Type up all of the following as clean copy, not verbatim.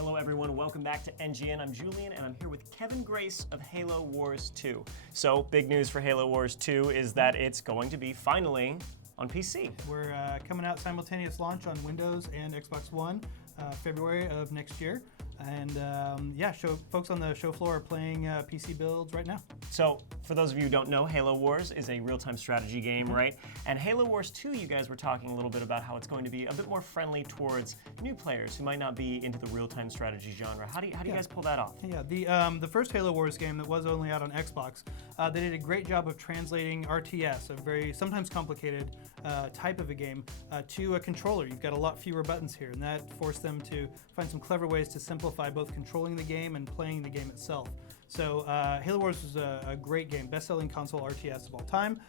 Hello everyone, welcome back to NGN. I'm Julian and I'm here with Kevin Grace of Halo Wars 2. So, big news for Halo Wars 2 is that it's going to be finally on PC. We're coming out simultaneous launch on Windows and Xbox One, February of next year. And yeah, folks on the show floor are playing PC builds right now. So, for those of you who don't know, Halo Wars is a real-time strategy game, right? And Halo Wars 2, you guys were talking a little bit about how it's going to be a bit more friendly towards new players who might not be into the real-time strategy genre. How do you guys pull that off? Yeah, the first Halo Wars game that was only out on Xbox, they did a great job of translating RTS, a very sometimes complicated type of a game, to a controller. You've got a lot fewer buttons here, and that forced them to find some clever ways to simplify both controlling the game and playing the game itself. So Halo Wars was a great game, best-selling console RTS of all time.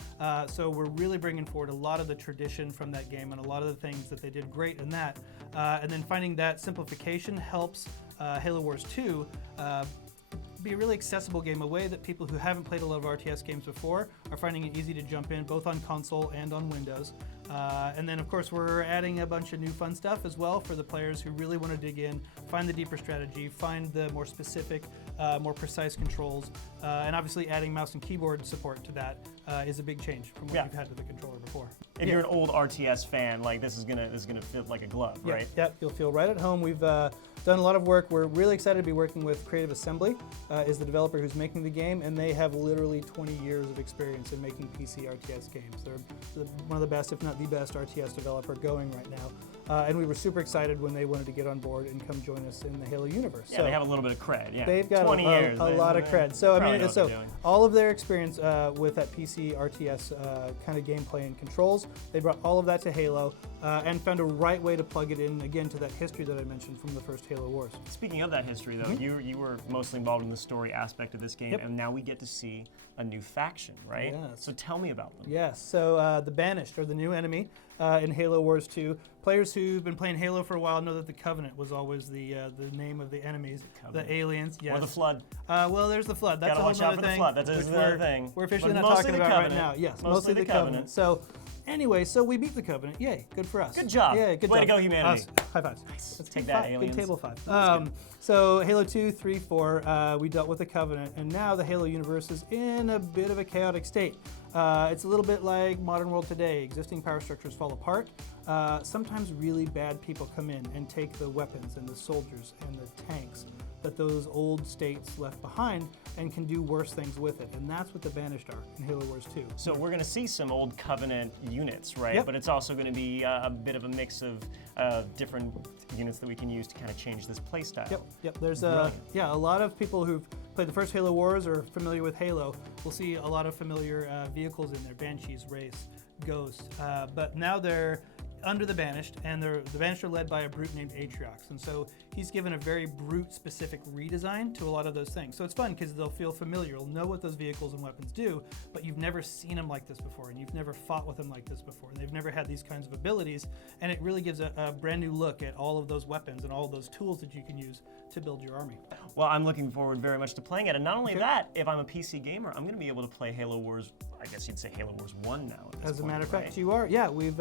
So we're really bringing forward a lot of the tradition from that game and a lot of the things that they did great in that. And then finding that simplification helps Halo Wars 2 be a really accessible game, a way that people who haven't played a lot of RTS games before are finding it easy to jump in, both on console and on Windows. And then, of course, we're adding a bunch of new fun stuff as well for the players who really want to dig in, find the deeper strategy, find the more specific, more precise controls, and obviously adding mouse and keyboard support to that is a big change from what you've had with the controller before. If you're an old RTS fan, like this is gonna fit like a glove, right? Yep, you'll feel right at home. We've done a lot of work. We're really excited to be working with Creative Assembly, is the developer who's making the game, and they have literally 20 years of experience in making PC RTS games. They're one of the best, if not the best, RTS developer going right now. And we were super excited when they wanted to get on board and come join us in the Halo universe. Yeah, so they have a little bit of cred. Yeah, they've got 20 years, a lot of cred. So I mean, all of their experience with that PC RTS kind of gameplay and controls, they brought all of that to Halo and found a right way to plug it in again to that history that I mentioned from the first Halo Wars. Speaking of that history, though, you were mostly involved in the story aspect of this game, and now we get to see a new faction, right? Yes. So tell me about them. Yes. So the Banished are the new enemy in Halo Wars 2. Players who've been playing Halo for a while know that the Covenant was always the name of the enemies, the aliens. Yes. Or the Flood. Well, there's the Flood. That's Gotta watch out for the Flood. That's another thing. We're officially not talking about right now. Yes, mostly the Covenant. So. Anyway, so we beat the Covenant. Yay, good for us. Good job. Yeah, good job. Way to go, humanity. High fives. Nice. Let's take that, aliens. Good table five. So Halo 2, 3, 4, we dealt with the Covenant, and now the Halo universe is in a bit of a chaotic state. It's a little bit like modern world today. Existing power structures fall apart. Sometimes really bad people come in and take the weapons and the soldiers and the tanks that those old states left behind and can do worse things with it. And that's what the Banished are in Halo Wars 2. So we're going to see some old Covenant units, right? Yep. But it's also going to be a bit of a mix of different units that we can use to kind of change this playstyle. Yep. There's a lot of people who've played the first Halo Wars or familiar with Halo will see a lot of familiar vehicles in there, Banshees, Wraiths, Ghosts. But now they're under the Banished, and the Banished are led by a brute named Atriox, and so he's given a very brute-specific redesign to a lot of those things. So it's fun because they'll feel familiar, you'll know what those vehicles and weapons do, but you've never seen them like this before, and you've never fought with them like this before, and they've never had these kinds of abilities, and it really gives a brand new look at all of those weapons and all of those tools that you can use to build your army. Well, I'm looking forward very much to playing it, and not only that, if I'm a PC gamer, I'm going to be able to play Halo Wars, I guess you'd say Halo Wars 1 now. As a matter of fact, you are. Yeah, we've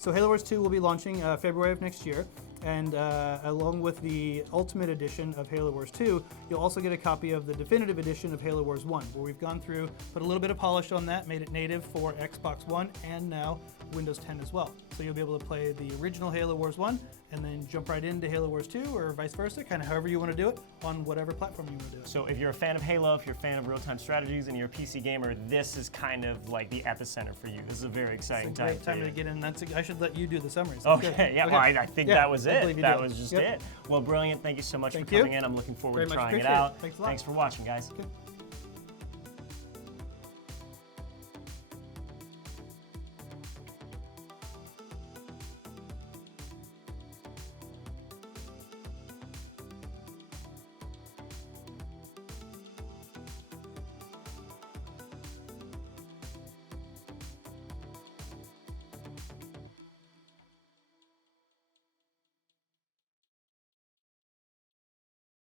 so Halo Wars 2 will be launching February of next year, and along with the Ultimate Edition of Halo Wars 2, you'll also get a copy of the Definitive Edition of Halo Wars 1, where we've gone through, put a little bit of polish on that, made it native for Xbox One, and now Windows 10 as well. So you'll be able to play the original Halo Wars 1, and then jump right into Halo Wars 2, or vice versa, kind of however you want to do it, on whatever platform you want to do it. So if you're a fan of Halo, if you're a fan of real-time strategies, and you're a PC gamer, this is kind of like the epicenter for you. This is a very exciting time. It's a great time to get in. I should let you do the summaries. Okay, yeah, well, I think that was it. That was just it. Well, brilliant. Thank you so much for coming in. I'm looking forward to trying it out. Thanks a lot. Thanks for watching, guys. Okay.